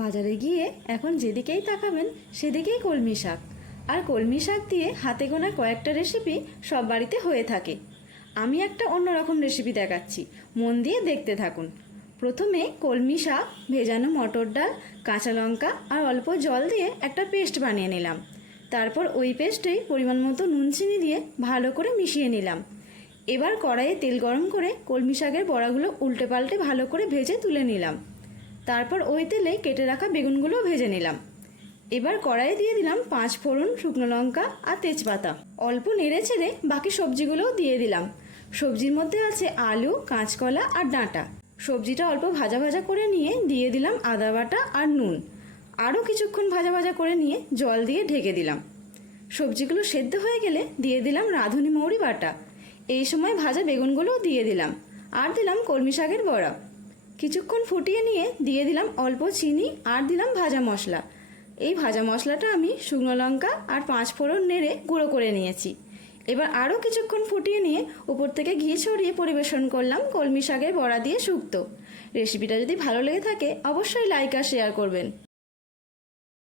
বাজারে গিয়ে এখন যেদিকেই তাকাবেন সেদিকেই কলমি শাক। আর কলমি শাক দিয়ে হাতে গোনা কয়েকটা রেসিপি সব বাড়িতে হয়ে থাকে। আমি একটা অন্যরকম রেসিপি দেখাচ্ছি, মন দিয়ে দেখতে থাকুন। প্রথমে কলমি শাক, ভেজানো মটর ডাল, কাঁচা লঙ্কা আর অল্প জল দিয়ে একটা পেস্ট বানিয়ে নিলাম। তারপর ওই পেস্টেই পরিমাণ মতো নুন চিনি দিয়ে ভালো করে মিশিয়ে নিলাম। এবার কড়াইয়ে তেল গরম করে কলমি শাকের বড়াগুলো উল্টে পাল্টে ভালো করে ভেজে তুলে নিলাম। তারপর ওই তেলে কেটে রাখা বেগুনগুলোও ভেজে নিলাম। এবার কড়াইয়ে দিয়ে দিলাম 5 ফোড়ন, শুকনো লঙ্কা আর তেজপাতা। অল্প নেড়ে চেড়ে বাকি সবজিগুলোও দিয়ে দিলাম। সবজির মধ্যে আছে আলু, কাঁচকলা আর ডাঁটা। সবজিটা অল্প ভাজা ভাজা করে নিয়ে দিয়ে দিলাম আদা বাটা আর নুন। আরও কিছুক্ষণ ভাজা ভাজা করে নিয়ে জল দিয়ে ঢেকে দিলাম। সবজিগুলো সেদ্ধ হয়ে গেলে দিয়ে দিলাম রাঁধুনি মৌরি বাটা। এই সময় ভাজা বেগুনগুলোও দিয়ে দিলাম আর দিলাম কলমি শাকের বড়া। কিছুক্ষণ ফুটিয়ে নিয়ে দিয়ে দিলাম অল্প চিনি আর দিলাম ভাজা মশলা। এই ভাজা মশলাটা আমি শুকনো লঙ্কা আর 5 ফোড়ন নেড়ে গুঁড়ো করে নিয়েছি। এবার আরও কিছুক্ষণ ফুটিয়ে নিয়ে উপর থেকে ঘি ছড়িয়ে পরিবেশন করলাম কলমি শাকের বড়া দিয়ে শুক্তো। রেসিপিটা যদি ভালো লেগে থাকে অবশ্যই লাইক আর শেয়ার করবেন।